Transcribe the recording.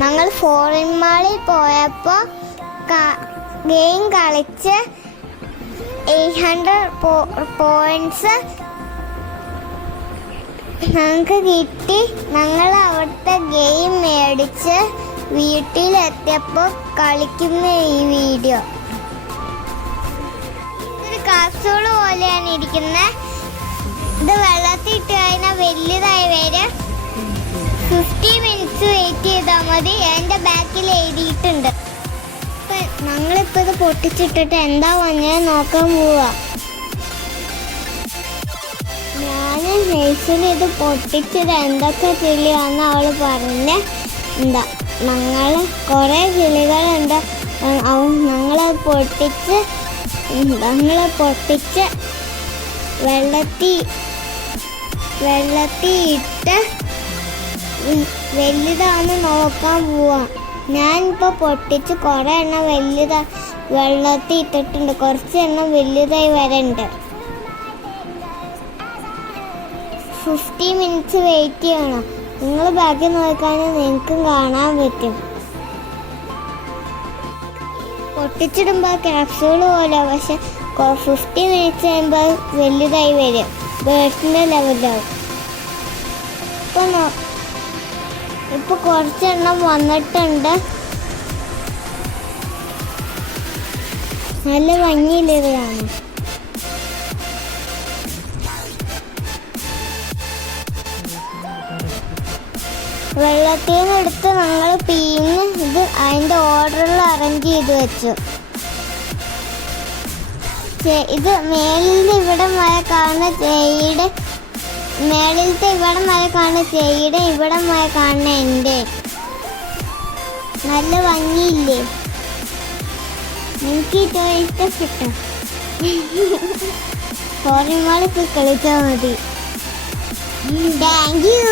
ഞങ്ങൾ ഫോറിൻ മാളിൽ പോയപ്പോൾ ഗെയിം കളിച്ച് 800 പോയിന്റ്സ് ഞങ്ങൾക്ക് കിട്ടി. ഞങ്ങൾ അവിടുത്തെ ഗെയിം മേടിച്ച് വീട്ടിലെത്തിയപ്പോൾ കളിക്കുന്ന ഈ വീഡിയോ. ഒരു കാപ്സൂള് പോലെയാണ് ഇരിക്കുന്നത്. ഇത് വെള്ളത്തിൽ ഇട്ട് കഴിഞ്ഞാൽ വലുതായി വരും. 50 മിനിറ്റ്സ് വെയിറ്റ് ചെയ്താൽ മതി. എൻ്റെ ബാക്കിൽ എഴുതിയിട്ടുണ്ട്. ഞങ്ങളിപ്പോൾ ഇത് പൊട്ടിച്ചിട്ടിട്ട് എന്താ വന്നത് നോക്കാൻ പോവാ. ഞാൻ ഹേസിൽ ഇത് പൊട്ടിച്ചത് എന്തൊക്കെ കിളിയാന്ന് അവൾ പറഞ്ഞ. ഞങ്ങൾ കുറേ കിളികളുണ്ട്. ഞങ്ങളെ പൊട്ടിച്ച് വെള്ളത്തിൽ ഇട്ട് വലുതാന്ന് നോക്കാൻ പോവാ. ഞാനിപ്പോൾ പൊട്ടിച്ച് കുറേ എണ്ണം വെള്ളത്തിൽ ഇട്ടിട്ടുണ്ട്. കുറച്ച് എണ്ണം വലുതായി വരണ്ട്. 50 മിനിറ്റ്സ് വെയിറ്റ് ചെയ്യണം. നിങ്ങൾ ബാക്കി നോക്കാനും നിങ്ങൾക്കും കാണാൻ പറ്റും. പൊട്ടിച്ചിടുമ്പോൾ ക്യാപ്സൂൾ പോലെ, പക്ഷെ 50 മിനിറ്റ്സ് കഴിയുമ്പോൾ വലുതായി വരും. ബേർഡ്സിൻ്റെ ലെവലാവും. ഇപ്പൊ കുറച്ചെണ്ണം വന്നിട്ടുണ്ട്. നല്ല ഭംഗിയിലാണ്. വെള്ളത്തിൽ നിന്ന് എടുത്ത് ഞങ്ങൾ പിഴിഞ്ഞ് ഇത് അതിൻ്റെ ഓർഡറിൽ അറേഞ്ച് ചെയ്ത് വെച്ചു. ഇത് മേലിൽ ഇവിടം വരെ കാണുന്ന ചെടിയുടെ മേളിലത്തെ ഇവിടം വരെ കാണുന്ന ചെടിയുടെ ഇവിടം വരെ കാണുന്ന എൻ്റെ. നല്ല ഭംഗിയില്ലേ? എനിക്ക് ഇഷ്ടപ്പെട്ടു. ഫോറിൻ മാളിൽ പോയി കളിച്ചാൽ മതി. Thank you.